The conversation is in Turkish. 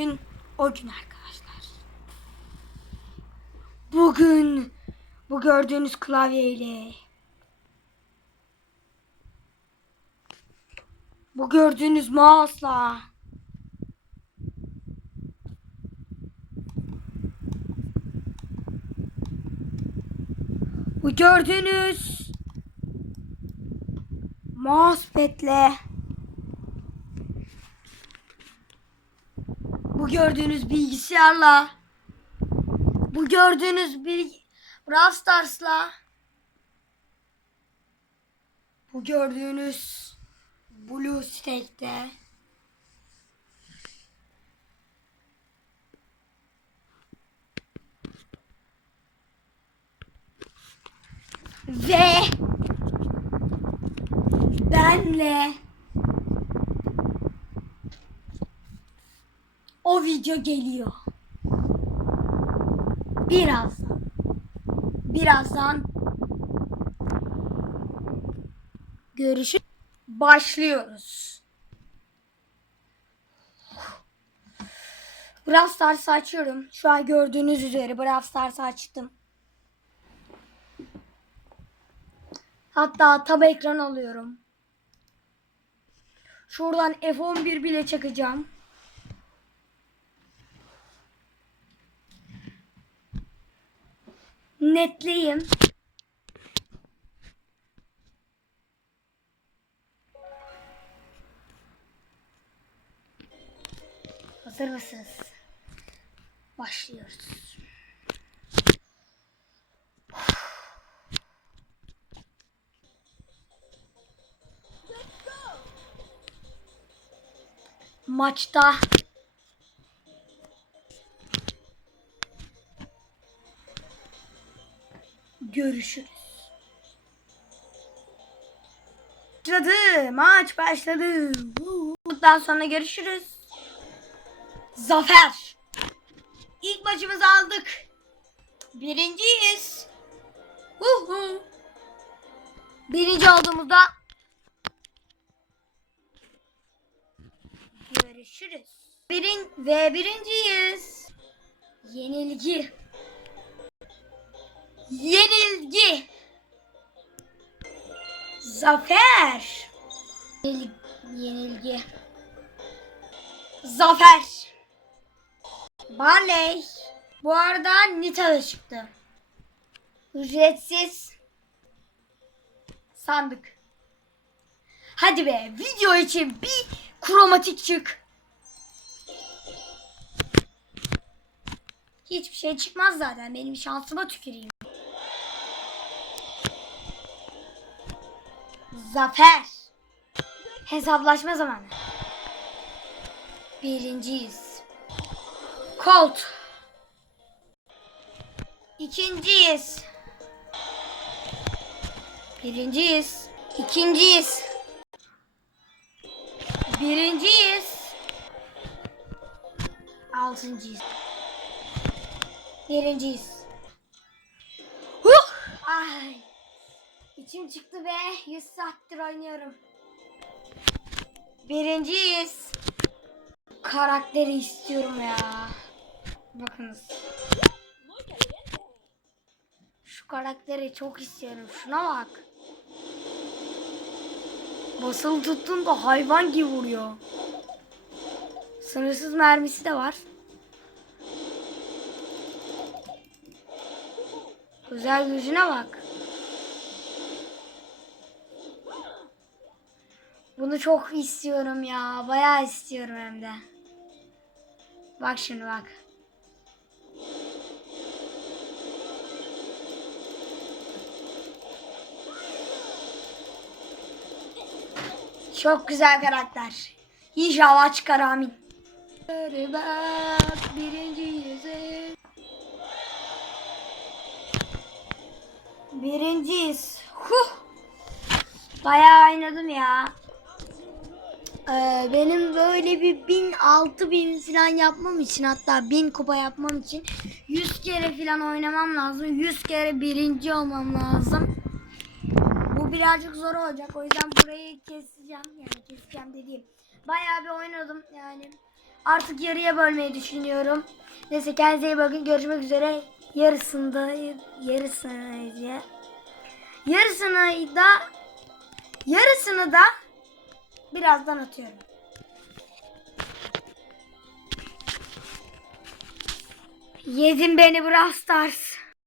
Bugün o gün arkadaşlar. Bugün bu gördüğünüz klavyeyle. Bu gördüğünüz mouse'la. Bu gördüğünüz mousepad'le bu gördüğünüz bilgisayarla bu gördüğünüz bir Brawl Stars'la bu gördüğünüz Blue Stack'te ve benle o video geliyor. Birazdan. Birazdan görüşüp başlıyoruz. Brawl Stars'ı açıyorum. Şu an gördüğünüz üzere Brawl Stars'ı açtım. Hatta tab ekran alıyorum. Şuradan F11 bile çakacağım. Netleyeyim. Hazır mısınız? Başlıyoruz. Maçta görüşürüz. Başladı. Maç başladı. Bundan sonra görüşürüz. Zafer. İlk maçımızı aldık. Birinciyiz. Hu hu. Birinci olduğumuzda görüşürüz. Birin ve birinciyiz. Yenilgi. Yenilgi. Zafer. Yenil- yenilgi. Zafer. Barley. Bu arada Nita çıktı. Ücretsiz sandık. Hadi be video için bir kromatik çık. Hiçbir şey çıkmaz zaten. Benim şansıma tüküreyim. Zafer. Hesaplaşma zamanı. Birinciyiz. Colt. İkinciyiz. Birinciyiz. İkinciyiz. Birinciyiz. Altıncıyız. Birinciyiz. Huh! Ay. İçim çıktı be. 100 saattir oynuyorum. Birinciyiz. Karakteri istiyorum ya. Bakınız. Şu karakteri çok istiyorum. Şuna bak. Basılı tuttuğunda hayvan gibi vuruyor. Sınırsız mermisi de var. Özel gücüne bak. Bunu çok istiyorum ya. Bayağı istiyorum hem de. Bak şimdi bak. Çok güzel karakter. İnşallah çıkar amin. Bak birinci yüzü. Birinciyiz. Huh. Bayağı oynadım ya. Ee, benim böyle bir bin altı bin falan yapmam için hatta bin kupa yapmam için 100 kere falan oynamam lazım. 100 kere birinci olmam lazım. Bu birazcık zor olacak. O yüzden burayı keseceğim. Yani keseceğim dediğim. Bayağı bir oynadım yani. artık yarıya bölmeyi düşünüyorum. Neyse kendinize iyi bakın. Görüşmek üzere. Yarısında yarısını yarısını da yarısını da birazdan atıyorum. Yedin beni Brawl Stars.